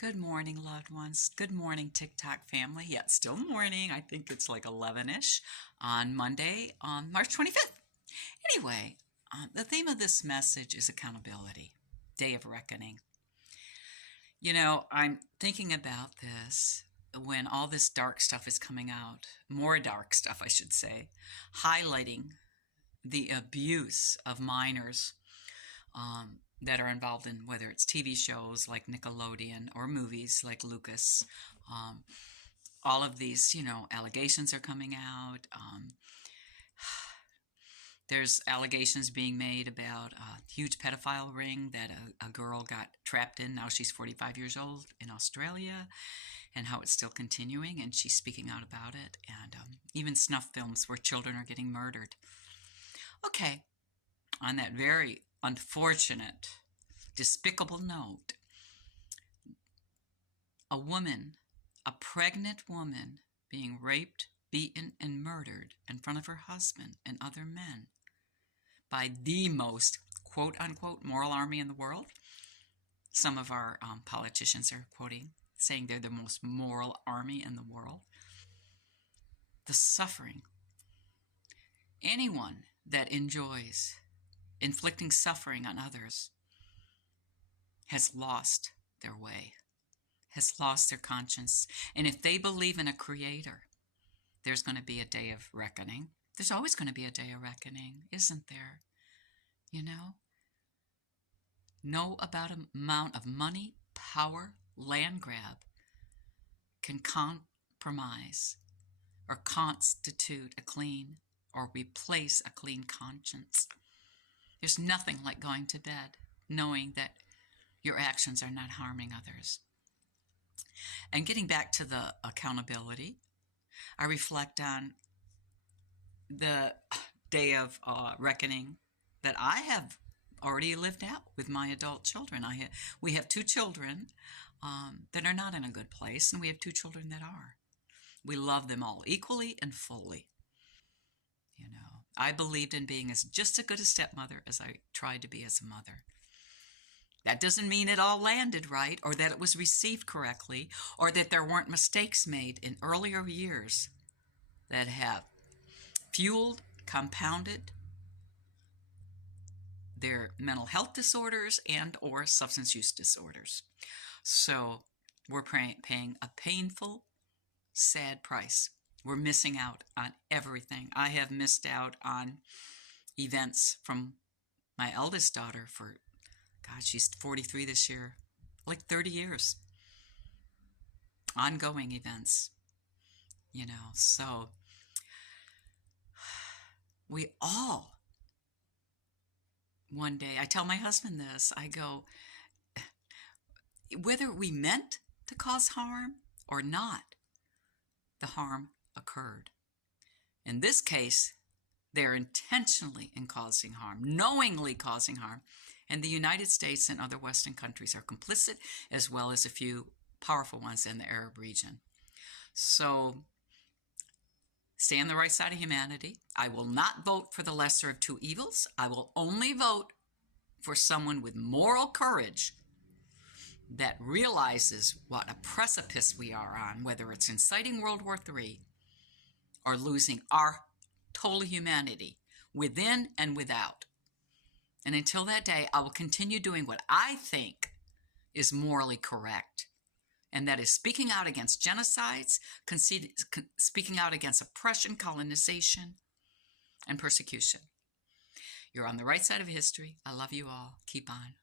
Good morning, loved ones. Good morning, TikTok family. Yeah, it's still morning. I think it's like 11-ish on Monday, on March 25th. Anyway, the theme of this message is accountability, day of reckoning. You know, I'm thinking about this when all this dark stuff is coming out, more dark stuff, I should say, highlighting the abuse of minors that are involved in whether it's TV shows like Nickelodeon or movies like Lucas. Um, all of these, allegations are coming out. There's allegations being made about a huge pedophile ring that a girl got trapped in. Now she's 45 years old in Australia, and how it's still continuing, and she's speaking out about it. And even snuff films where children are getting murdered. Okay, on that very unfortunate, despicable note, a pregnant woman, being raped, beaten, and murdered in front of her husband and other men by the most quote-unquote moral army in the world. Some of our politicians are quoting, saying they're the most moral army in the world. The suffering. Anyone that enjoys inflicting suffering on others has lost their way, has lost their conscience. And if they believe in a creator, there's going to be a day of reckoning. There's always going to be a day of reckoning, isn't there? No amount of money, power, land grab can compromise or constitute a clean or replace a clean conscience. There's nothing like going to bed knowing that your actions are not harming others. And getting back to the accountability, I reflect on the day of reckoning that I have already lived out with my adult children. We have two children that are not in a good place, and we have two children that are. We love them all equally and fully. I believed in being just as good a stepmother as I tried to be as a mother. That doesn't mean it all landed right, or that it was received correctly, or that there weren't mistakes made in earlier years that have fueled, compounded their mental health disorders and or substance use disorders. So we're paying a painful, sad price. We're missing out on everything. I have missed out on events from my eldest daughter for, God, she's 43 this year, like 30 years. Ongoing events, so we all, one day, I tell my husband this, I go, whether we meant to cause harm or not, the harm occurred. In this case, they're intentionally causing harm, knowingly causing harm. And the United States and other Western countries are complicit, as well as a few powerful ones in the Arab region. So stay on the right side of humanity. I will not vote for the lesser of two evils. I will only vote for someone with moral courage that realizes what a precipice we are on, whether it's inciting World War III or losing our total humanity within and without. And until that day, I will continue doing what I think is morally correct. And that is speaking out against genocides, speaking out against oppression, colonization, and persecution. You're on the right side of history. I love you all. Keep on.